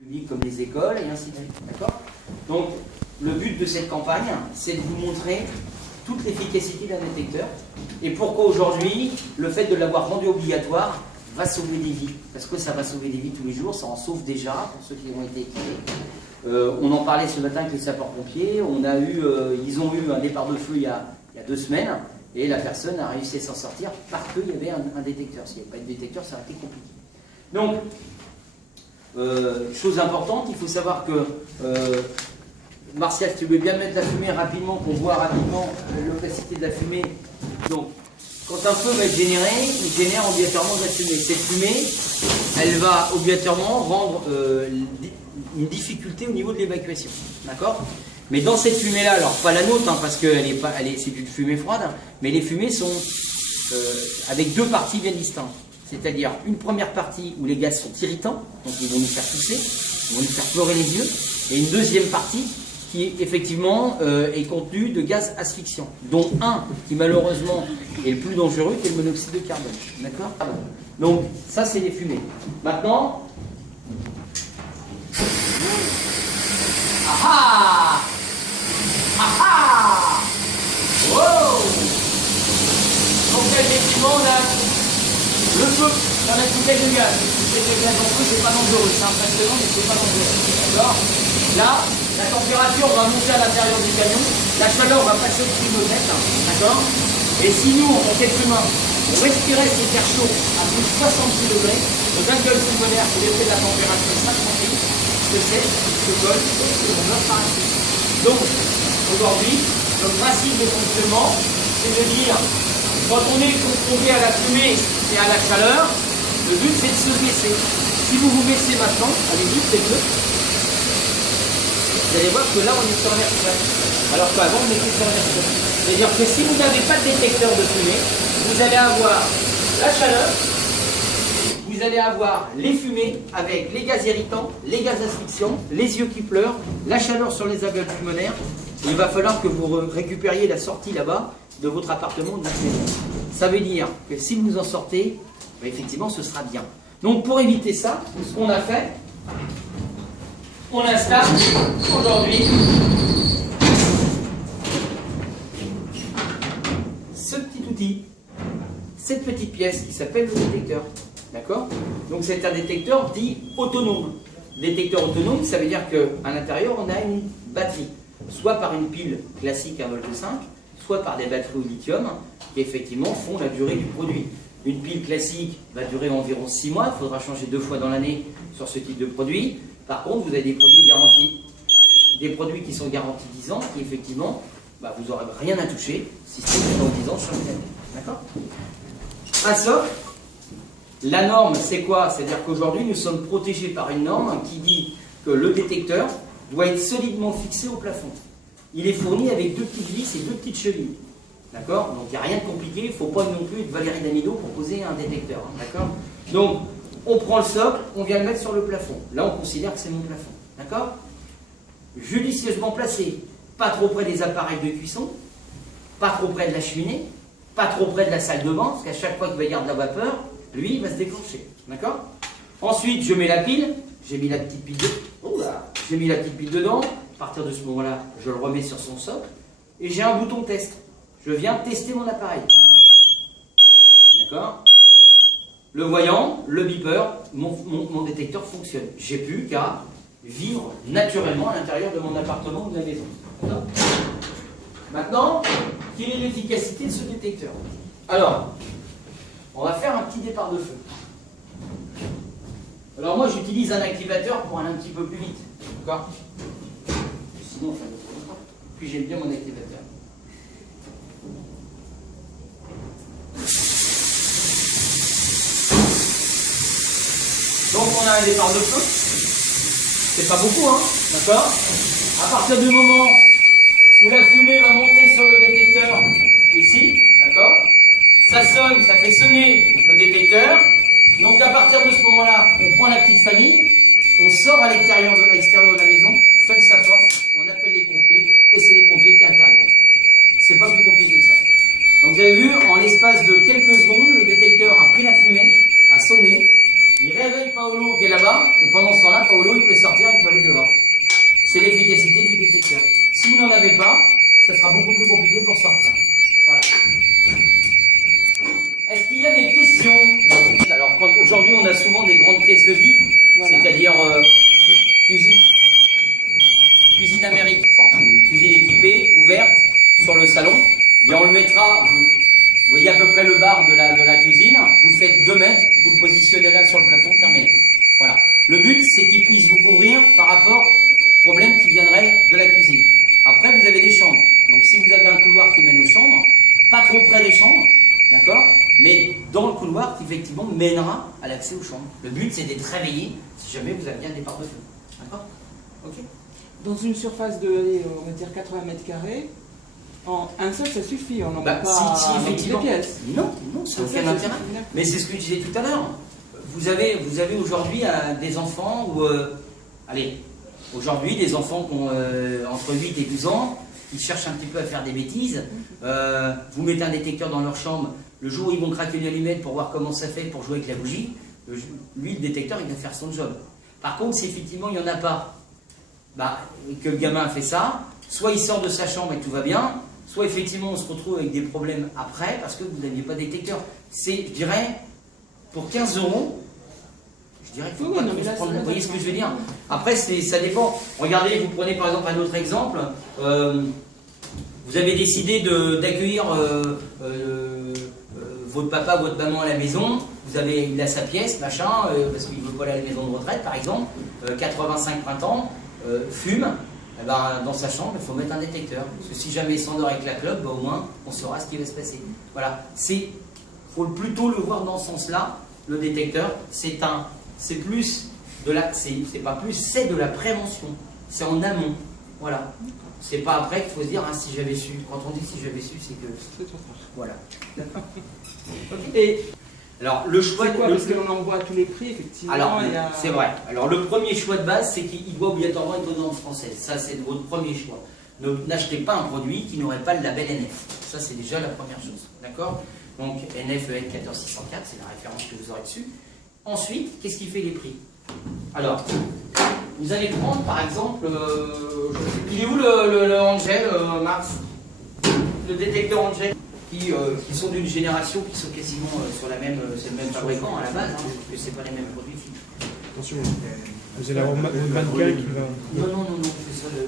publics comme les écoles et ainsi de suite. D'accord ? Donc, le but de cette campagne, c'est de vous montrer toute l'efficacité d'un détecteur et pourquoi aujourd'hui, le fait de l'avoir rendu obligatoire va sauver des vies. Parce que ça va sauver des vies tous les jours, ça en sauve déjà pour ceux qui ont été équipés. On en parlait ce matin avec les sapeurs-pompiers, ils ont eu un départ de feu il y a 2 semaines et la personne a réussi à s'en sortir parce qu'il y avait un détecteur. S'il n'y avait pas de détecteur, ça aurait été compliqué. Donc, chose importante, il faut savoir que Martial, si tu veux bien mettre la fumée rapidement pour voir rapidement l'opacité de la fumée. Donc, quand un feu va être généré, il génère obligatoirement de la fumée. Cette fumée, elle va obligatoirement rendre une difficulté au niveau de l'évacuation. D'accord ? Mais dans cette fumée-là, alors pas la nôtre, hein, parce que c'est une fumée froide, mais les fumées sont avec 2 parties bien distinctes. C'est-à-dire une première partie où les gaz sont irritants, donc ils vont nous faire tousser, ils vont nous faire pleurer les yeux, et une deuxième partie qui effectivement est contenue de gaz asphyxiants, dont un qui malheureusement est le plus dangereux, qui est le monoxyde de carbone. D'accord ? Donc ça c'est les fumées. Maintenant, ah ah wow. Donc effectivement on a le feu dans la bouteille de gaz. C'est que le gaz en feu, c'est pas dangereux. C'est impressionnant, mais c'est pas dangereux. D'accord ? Là, la température va monter à l'intérieur du camion. La chaleur va passer au-dessus de nos têtes. D'accord ? Et si nous, en quelques mains, on respirait cet air chaud à plus de 66 degrés, le gaz pulmonaire, qui est de la température de 5 centimes, se sèche, se colle, et on meurt par ici. Donc, aujourd'hui, le principe de fonctionnement, c'est de dire, quand on est confronté à la fumée et à la chaleur, le but c'est de se baisser. Si vous vous baissez maintenant, allez-y, faites-le. Vous allez voir que là on est sur vertical. Alors qu'avant on était sur vertical. C'est-à-dire que si vous n'avez pas de détecteur de fumée, vous allez avoir la chaleur, vous allez avoir les fumées avec les gaz irritants, les gaz asphyxiants, les yeux qui pleurent, la chaleur sur les alvéoles pulmonaires. Et il va falloir que vous récupériez la sortie là-bas de votre appartement, de votre maison. Ça veut dire que si vous en sortez, bah effectivement ce sera bien. Donc pour éviter ça, ce qu'on a fait, on installe aujourd'hui ce petit outil, cette petite pièce qui s'appelle le détecteur. D'accord ? Donc c'est un détecteur dit autonome. Détecteur autonome, ça veut dire qu'à l'intérieur on a une batterie, soit par une pile classique 1,5 V, soit par des batteries au lithium qui effectivement font la durée du produit. Une pile classique va durer environ 6 mois, il faudra changer 2 fois dans l'année sur ce type de produit. Par contre, vous avez des produits garantis, des produits qui sont garantis 10 ans, qui effectivement, bah, vous n'aurez rien à toucher, si ce n'est que dans 10 ans, changer l'année. D'accord ? Un socle, la norme c'est quoi ? C'est-à-dire qu'aujourd'hui nous sommes protégés par une norme qui dit que le détecteur doit être solidement fixé au plafond. Il est fourni avec 2 petites vis et 2 petites chevilles. D'accord ? Donc il n'y a rien de compliqué, il ne faut pas non plus être Valérie Damido pour poser un détecteur. D'accord ? Donc on prend le socle, on vient le mettre sur le plafond. Là on considère que c'est mon plafond. D'accord ? Judicieusement placé, pas trop près des appareils de cuisson, pas trop près de la cheminée, pas trop près de la salle de bain, parce qu'à chaque fois qu'il va y avoir de la vapeur, lui il va se déclencher. D'accord ? Ensuite je mets la pile, j'ai mis la petite pile j'ai mis la petite pile dedans. À partir de ce moment-là, je le remets sur son socle et j'ai un bouton test. Je viens tester mon appareil. D'accord ? Le voyant, le beeper, mon détecteur fonctionne. J'ai plus qu'à vivre naturellement à l'intérieur de mon appartement ou de la maison. Maintenant, quelle est l'efficacité de ce détecteur ? Alors, on va faire un petit départ de feu. Alors moi, j'utilise un activateur pour aller un petit peu plus vite. D'accord ? Sinon, on fait le tour. Puis j'aime bien mon activateur. Donc on a un départ de feu. C'est pas beaucoup, hein ? D'accord ? À partir du moment où la fumée va monter sur le détecteur, ici, d'accord ? Ça sonne, ça fait sonner le détecteur. Donc à partir de ce moment-là, on prend la petite famille, on sort à l'extérieur de la maison, sonne sa porte, on appelle les pompiers, et c'est les pompiers qui interviennent. C'est pas plus compliqué que ça. Donc vous avez vu, en l'espace de quelques secondes, le détecteur a pris la fumée, a sonné, il réveille Paolo qui est là-bas, et pendant ce temps-là, Paolo il peut sortir. sortir. Voilà. Est-ce qu'il y a des questions? Alors, aujourd'hui, on a souvent des grandes pièces de vie, voilà. C'est-à-dire cuisine américaine, enfin, une cuisine équipée, ouverte, sur le salon. Eh bien, on le mettra, vous voyez à peu près le bar de la cuisine, vous faites 2 mètres, vous le positionnez là sur le plafond, terminé. Voilà. Le but, c'est qu'il puisse vous couvrir par rapport aux problèmes qui viendraient de la cuisine. Après, vous avez des chambres. Donc, si vous avez un couloir qui mène aux chambres, pas trop près des chambres, d'accord, mais dans le couloir qui, effectivement, mènera à l'accès aux chambres. Le but, c'est d'être réveillé si jamais vous avez bien un départ de feu. D'accord? Ok. Dans une surface de, on va dire, 80 mètres carrés, en un seul, ça suffit. On n'en met pas si, effectivement. Des pièces. Non, ça n'a aucun intérêt. Mais c'est ce que je disais tout à l'heure. Vous avez aujourd'hui des enfants où, allez, aujourd'hui des enfants qui ont entre 8 et 12 ans, qui cherchent un petit peu à faire des bêtises. Vous mettez un détecteur dans leur chambre, le jour où ils vont craquer une allumette pour voir comment ça fait pour jouer avec la bougie, lui, le détecteur, il va faire son job. Par contre, si effectivement il n'y en a pas, et que le gamin a fait ça, soit il sort de sa chambre et tout va bien, soit effectivement on se retrouve avec des problèmes après parce que vous n'aviez pas de détecteur. C'est, je dirais, pour 15 €, je dirais qu'il faut pas trop se prendre. Vous voyez ce que je veux dire? Après, ça dépend. Regardez, vous prenez par exemple un autre exemple. Vous avez décidé d'accueillir votre papa, votre maman à la maison. Il a sa pièce, machin, parce qu'il ne veut pas aller à la maison de retraite, par exemple. 85 printemps, fume. Eh ben, dans sa chambre, il faut mettre un détecteur. Parce que si jamais il s'endort avec la clope, au moins, on saura ce qui va se passer. Voilà. Il faut plutôt le voir dans ce sens-là. Le détecteur, c'est plus de la, c'est pas plus, c'est de la prévention. C'est en amont. Voilà. C'est pas après qu'il faut se dire, ah, si j'avais su. Quand on dit si j'avais su, c'est que. C'est trop tard. Voilà. Okay. Et alors, le choix. C'est quoi, parce que l'on en voit à tous les prix, effectivement. Alors, c'est vrai. Alors, le premier choix de base, c'est qu'il doit obligatoirement être aux normes françaises. Ça, c'est votre premier choix. N'achetez pas un produit qui n'aurait pas le label NF. Ça, c'est déjà la première chose. D'accord? Donc, NF EN 14604, c'est la référence que vous aurez dessus. Ensuite, qu'est-ce qui fait les prix? Alors, vous allez prendre, par exemple, il est où le Angel, Max? Le détecteur Angel qui sont d'une génération qui sont quasiment sur la même, c'est le même fabricant à la base, hein, que c'est pas les mêmes produits. Attention, vous allez avoir mannequin qui va... Non, c'est ça le